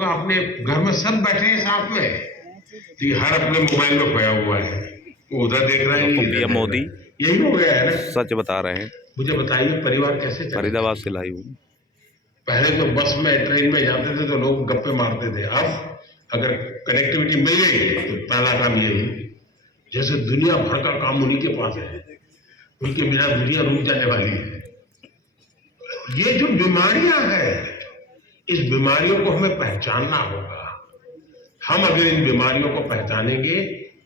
होगा अपने घर में सब बैठे हैं साथ में, तो ये हर अपने मोबाइल में खोया हुआ है, वो उधर देख रहा है, पीएम मोदी यही हो गया है ना। सच बता रहे हैं। मुझे बताइए परिवार कैसे चले? फरीदाबाद से लाई हूँ। पहले तो बस में ट्रेन में जाते थे तो लोग गप्पे मारते थे, अब अगर कनेक्टिविटी मिल गई तो पहला काम यही, जैसे दुनिया भर का काम उन्हीं के पास है, उनके बिना दुनिया रुक जाने वाली है। ये जो बीमारियां हैं, इस बीमारियों को हमें पहचानना होगा। हम अगर इन बीमारियों को पहचानेंगे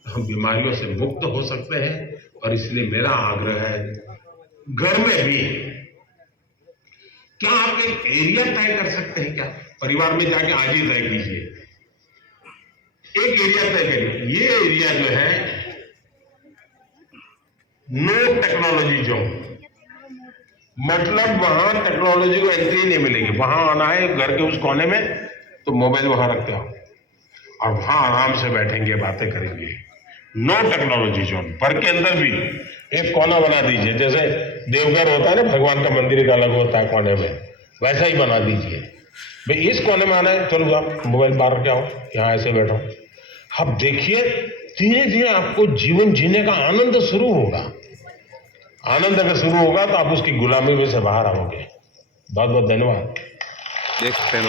तो हम बीमारियों से मुक्त हो सकते हैं। और इसलिए मेरा आग्रह है, घर में भी क्या आप एक एरिया तय कर सकते हैं? क्या परिवार में जाके आज ही तय कीजिए, एक एरिया तय करिए, ये एरिया जो है नो टेक्नोलॉजी जोन, मतलब वहां टेक्नोलॉजी को एंट्री नहीं मिलेगी। वहां आना है घर के उस कोने में तो मोबाइल वहां रखते हो और वहां आराम से बैठेंगे, बातें करेंगे। No technology zone. घर के अंदर भी एक कोना बना दीजिए, जैसे देवघर होता है ना, भगवान का मंदिर एक अलग होता है कोने में, वैसा ही बना दीजिए। भाई इस कोने में आना है, चलो जाओ मोबाइल बाहर रख आओ, यहाँ ऐसे बैठो। अब देखिए धीरे धीरे आपको जीवन जीने का आनंद शुरू होगा। आनंद अगर शुरू होगा तो आप उसकी गुलामी में से बाहर आओगे। बहुत बहुत धन्यवाद। देख सकते हैं।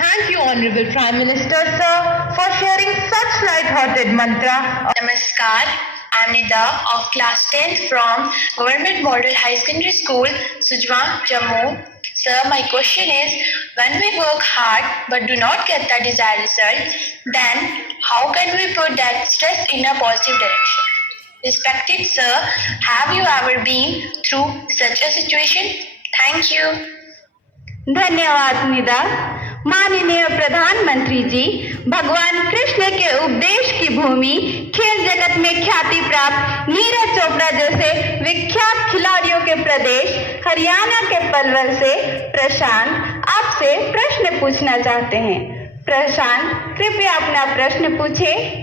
Thank you, Honorable Prime Minister, sir, for sharing such light-hearted mantra. Namaskar, I am Nida of class 10 from Government Model High Secondary School, Sujma, Jammu. Sir, my question is, when we work hard but do not get the desired result, then how can we put that stress in a positive direction? Respected sir, have you ever been through such a situation? Thank you. धन्यवाद निदा। माननीय प्रधानमंत्री जी, भगवान कृष्ण के उपदेश की भूमि, खेल जगत में ख्याति प्राप्त नीरज चोपड़ा जैसे विख्यात खिलाड़ियों के प्रदेश हरियाणा के पलवल से प्रशांत आपसे प्रश्न पूछना चाहते हैं। प्रशांत, कृपया अपना प्रश्न पूछें।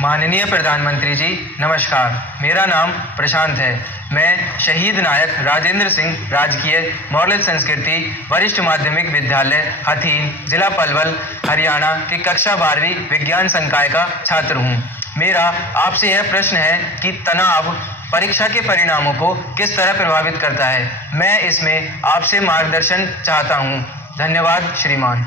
माननीय प्रधानमंत्री जी नमस्कार, मेरा नाम प्रशांत है। मैं शहीद नायक राजेंद्र सिंह राजकीय मॉडल संस्कृति वरिष्ठ माध्यमिक विद्यालय हथीन, जिला पलवल, हरियाणा की कक्षा 12वीं विज्ञान संकाय का छात्र हूं। मेरा आपसे यह प्रश्न है कि तनाव परीक्षा के परिणामों को किस तरह प्रभावित करता है। मैं इसमें आपसे मार्गदर्शन चाहता हूं। धन्यवाद श्रीमान।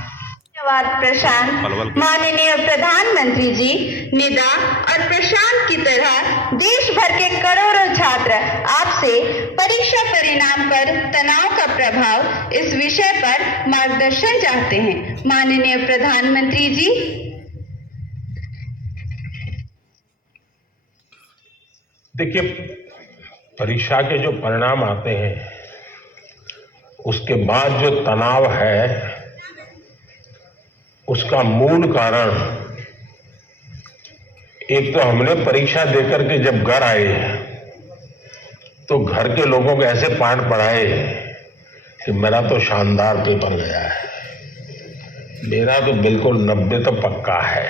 धन्यवाद प्रशांत। माननीय प्रधानमंत्री जी, निदा और प्रशांत की तरह देश भर के करोड़ों छात्र आपसे परीक्षा परिणाम पर तनाव का प्रभाव इस विषय पर मार्गदर्शन चाहते हैं। माननीय प्रधानमंत्री जी। देखिए, परीक्षा के जो परिणाम आते हैं उसके बाद जो तनाव है उसका मूल कारण, एक तो हमने परीक्षा देकर के जब घर आए तो घर के लोगों को ऐसे पाठ पढ़ाए कि मेरा तो शानदार पेपर गया है, मेरा तो बिल्कुल 90 तो पक्का है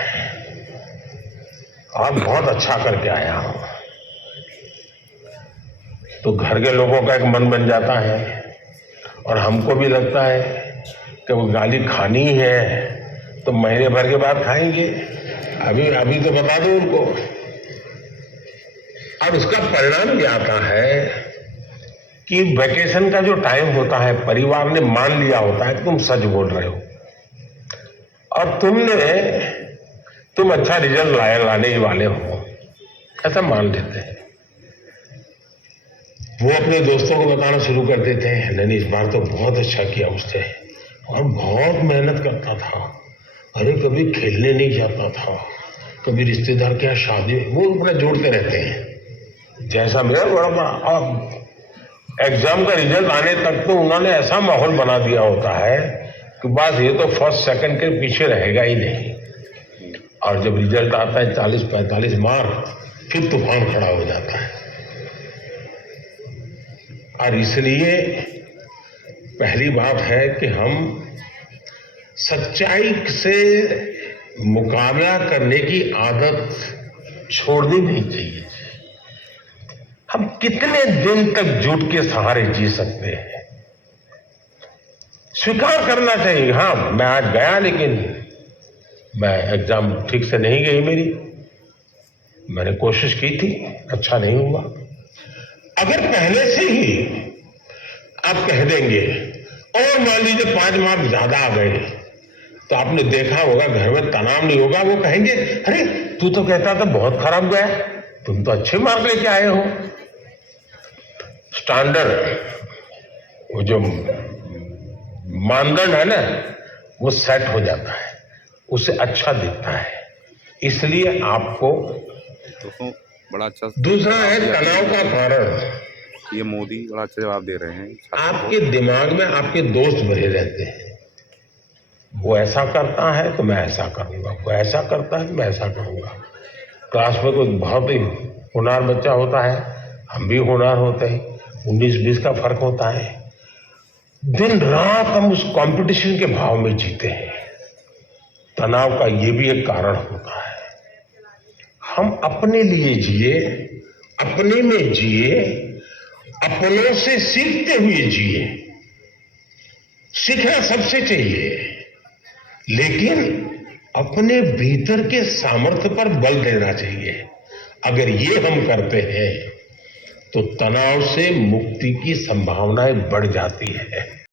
और बहुत अच्छा करके आया हूं। तो घर के लोगों का एक मन बन जाता है और हमको भी लगता है कि वो गाली खानी है तो महीने भर के बाद खाएंगे, अभी तो बता दो उनको। अब उसका परिणाम क्या आता है कि वैकेशन का जो टाइम होता है, परिवार ने मान लिया होता है कि तुम सच बोल रहे हो और तुम अच्छा रिजल्ट लाने ही वाले हो, ऐसा मान लेते हैं। वो अपने दोस्तों को बताना शुरू कर देते हैं, नहीं इस बार तो बहुत अच्छा किया उसने और बहुत मेहनत करता था, अरे कभी खेलने नहीं जाता था, कभी रिश्तेदार के यहाँ शादी, वो अपना जोड़ते रहते हैं। जैसा मेरा बड़ा अब एग्जाम का रिजल्ट आने तक तो उन्होंने ऐसा माहौल बना दिया होता है कि बस ये तो फर्स्ट सेकंड के पीछे रहेगा ही नहीं, और जब रिजल्ट आता है 40-45 मार्क, फिर तूफान खड़ा हो जाता है। और इसलिए पहली बात है कि हम सच्चाई से मुकाबला करने की आदत छोड़नी नहीं चाहिए। हम कितने दिन तक झूठ के सहारे जी सकते हैं? स्वीकार करना चाहिए। हाँ, मैं आज गया लेकिन मैं एग्जाम ठीक से नहीं गई मेरी, मैंने कोशिश की थी, अच्छा नहीं हुआ। अगर पहले से ही आप कह देंगे और मान लीजिए 5 मार्क ज्यादा आ गए, तो आपने देखा होगा घर में तनाव नहीं होगा। वो कहेंगे अरे तू तो कहता था बहुत खराब गया, तुम तो अच्छे मार्क लेके आए हो। स्टैंडर्ड, वो जो मानदंड है ना, वो सेट हो जाता है, उसे अच्छा दिखता है। इसलिए आपको तो बड़ा अच्छा। दूसरा है तनाव का कारण, ये मोदी बड़ा अच्छा जवाब दे रहे हैं। आपके दिमाग में आपके दोस्त भरे रहते हैं। वो ऐसा करता है तो मैं ऐसा करूंगा, वो ऐसा करता है तो मैं ऐसा करूंगा। क्लास में कोई बहुत ही होनहार बच्चा होता है, हम भी होनहार होते हैं, 19-20 का फर्क होता है। दिन रात हम उस कंपटीशन के भाव में जीते हैं। तनाव का ये भी एक कारण होता है। हम अपने लिए जिए, अपने में जिए, अपनों से सीखते हुए जिए। सीखना सबसे चाहिए, लेकिन अपने भीतर के सामर्थ्य पर बल देना चाहिए। अगर ये हम करते हैं तो तनाव से मुक्ति की संभावनाएं बढ़ जाती है।